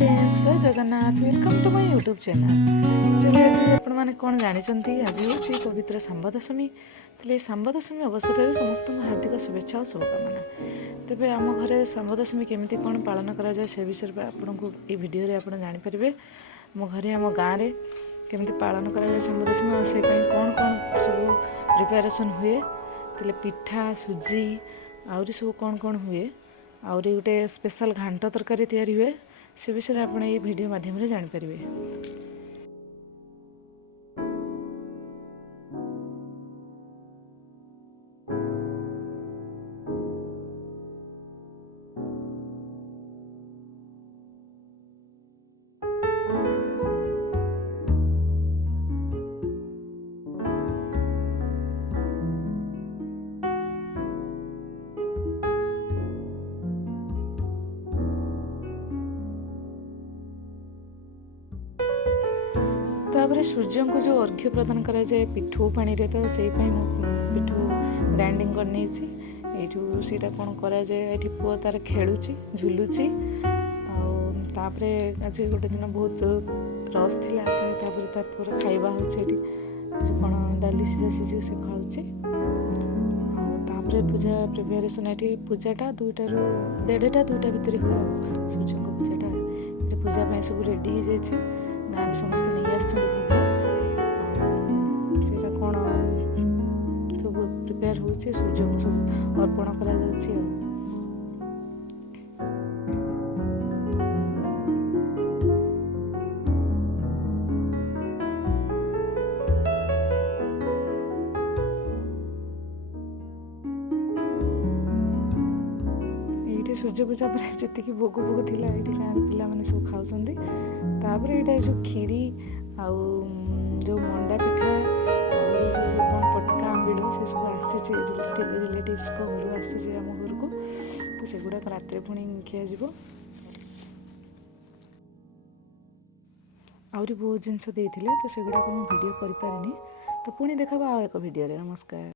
Friends जय Jagannath welcome to my YouTube channel. तेरे आज आपण मैंने कौन जानते आज हूँ पवित्र सांब दशमी। तेल सांब दशमी अवसर में समस्त हार्दिक शुभेच्छा और शुभकामना। तेज आम घरे सांब दशमी केमी कौन पालन कराए से विषय में आपको ये वीडियो आप जानीपारे। आम घरे आम गाँव में केमी पालन कराए सांब दशमी और से कौन कौन सब प्रिपेरेसन हुए तेल पिठा सुजी आहरी सब कौन कौन हुए आहरी गोटे स्पेशल घांट तरकारी तैयारी हुए से विषय में आपड़ ये वीडियो माध्यम जानीपारे। तापर सूर्य को जो अर्घ्य प्रदान कराए पिठू पानी रे तो से पिठू ग्राइंडिंग करनी यू से कौन कराए पुआ तार खेलुची झुलुची आपर आज गोटे दिन बहुत रस थिला तापर खाइबा होची कौन डाली सीझा सीझी से खाऊची पूजा प्रिपेरेसन ये पूजाटा 2टा 1.5टा भितर हुए सूर्य पूजाटा ये पूजा सब रेडी हो जाए गाँव समस्त नहीं आसो कौन सब प्रिपेयर हो सूर्य को सब अर्पण करा सूर्य पूजा पर जी भोग भोग थी ये गाँव पिला मैंने सब खाऊपर यहाँ जो खीरी आउ जो मंडा पिठा कौन पटका आंबिल से सब आसी रिलेटिव्स को घर आसी आम घर को तो सेगुड़ा रात पुणी खिया आहरी बहुत जिनस तो सेगुड़ा मुझे वीडियो कर पारे तो पुणी देखा आउ एक वीडियो। नमस्कार।